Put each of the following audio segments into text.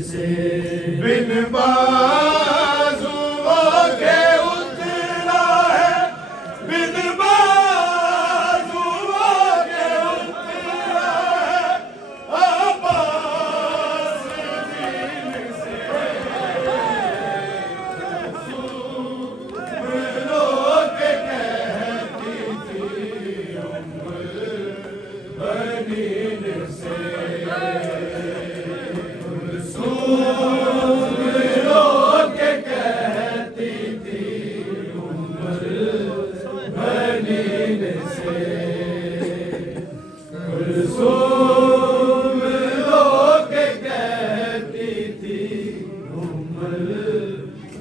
से बिन बाजुओं के उतरा है, बिन बाजुओं के उतरा है अब्बास दीन से। लोग कहती थी बनीन से, लोग कहती थी बनीन से। कुलसूम लोग कहती थी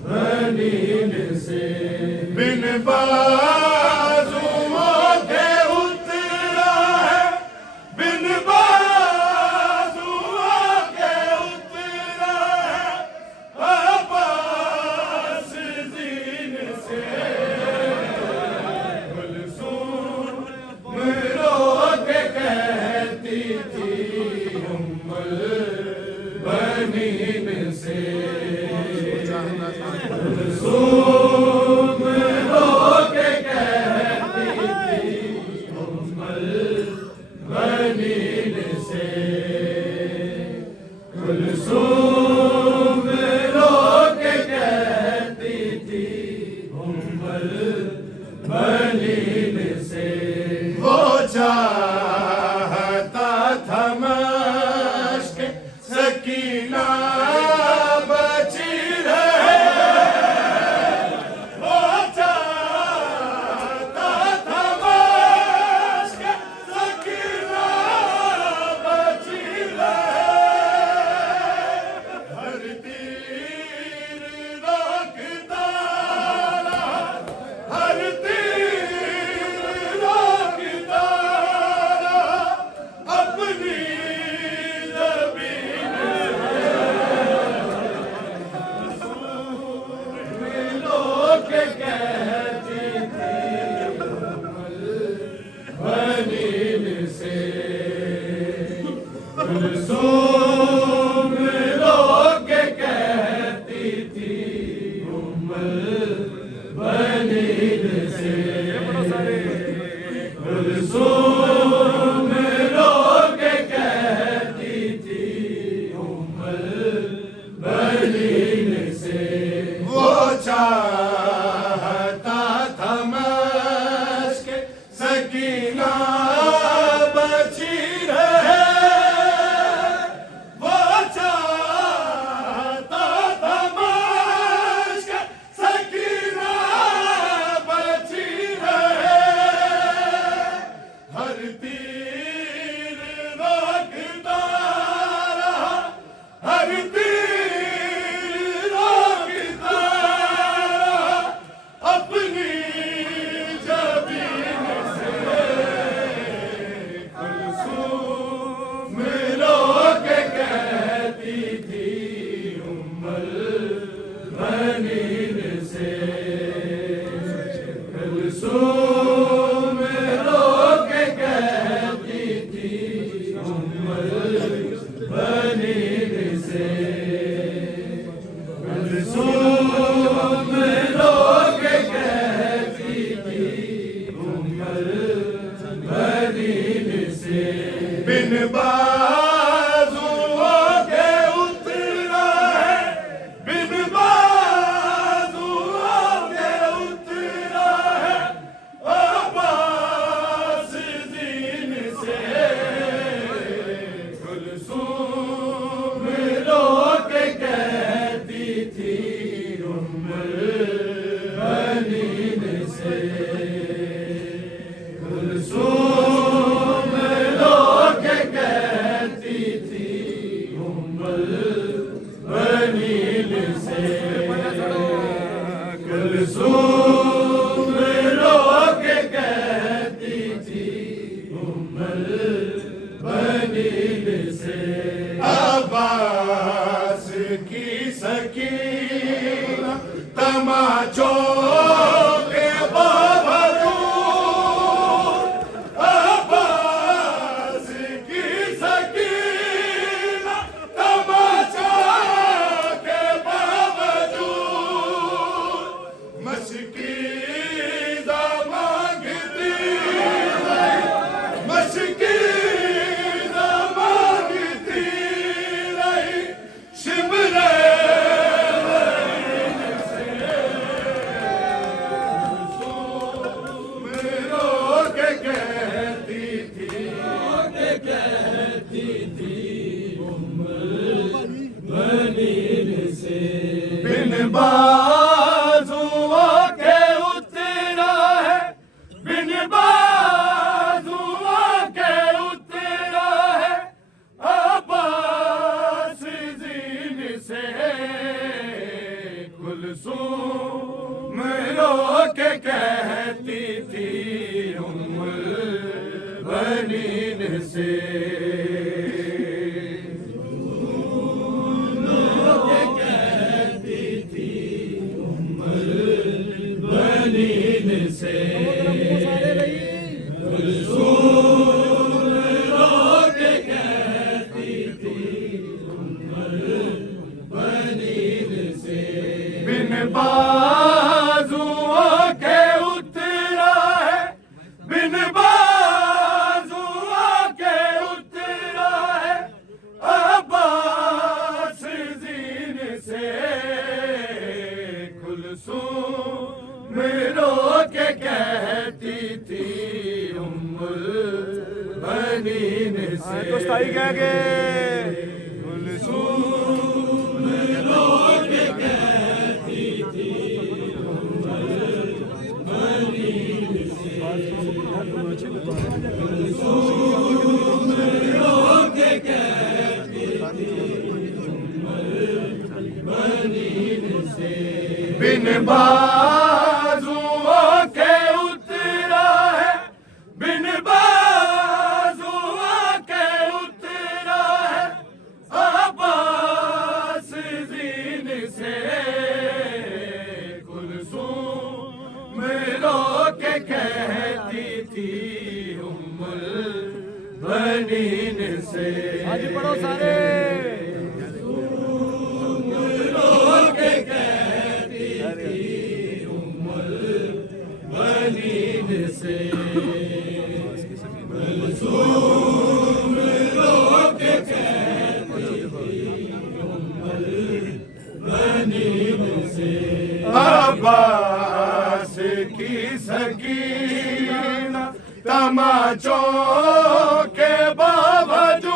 बनीन से। बिन बाजुओं के उतरा है, बिन बाजुओं के उतरा है अब्बास दीन से। कुलसूम लोग कहती थी बनीन से। कुलसूम लोग कहती थी बनीन से। कुलसूम लोग कहती थी बनीन से। वो चाहता था मश्क सकीना बची रहे, वो चाहता था मश्क सकीना बची रहे। हर तीर रोकता रहा, हर तीर रोकता रहा अपनी ज़मीन से। लोग कहती थी बनीन से। कुलसूम लोग कहती थी बनीन से। कुलसूम लोग कहती थी बनीन से। वो चाहता था मश्क सकीना बची रहे, वो चाहता था मश्क सकीना बची रहे। हर तीर रोकता रहा, हर तीर रोकता रहा अपनी ज़मीन से। कुलसूम लोग कहती थी बनीन से। कुलसूम लोग कहती थी बनीन से। कुलसूम लोग कहती थी बनीन से। बिन बाजुओं के उतरा है, बिन बाजुओं के उतरा है अब्बास दीन से। कुलसूम लोग कहती थी बनीन से। कुलसूम लोग कहती थी बनीन से। कुलसूम लोग कहती थी बनीन से। अब्बास की सकीना तमाचों के बावजूद, अब्बास की सकीना कुलसूम रो के कहती थी बनीन से कहती थी बनीन से कुलसूम रो के कहती थी बनीन से बिन बाजुओं के उतरा है बिन बाजुओं के उतरा है अब्बास जीन से कुलसूम रो के कहती थी बनीन से तो स्थाई कह गए कुलसूम रो के कहती थी बनीन से कुलसूम रो के कहती थी बनीन से बिन बाजुओं के उतरा है बिन बाजुओं के उतरा है अब्बास जीन से कुलसूम रो के कहती थी बनीन से आज पढ़ो सारे रो के कहती थी बनीन से कुलसूम रो के कहती थी बनीन से अब्बास की सकीना तमाचों के बावजूद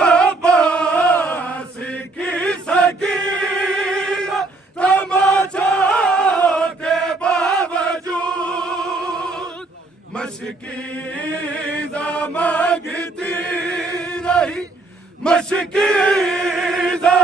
अब्बास की सकीना तमाचों के बावजूद मशकीज़ा मांगती रही मशकीज़ा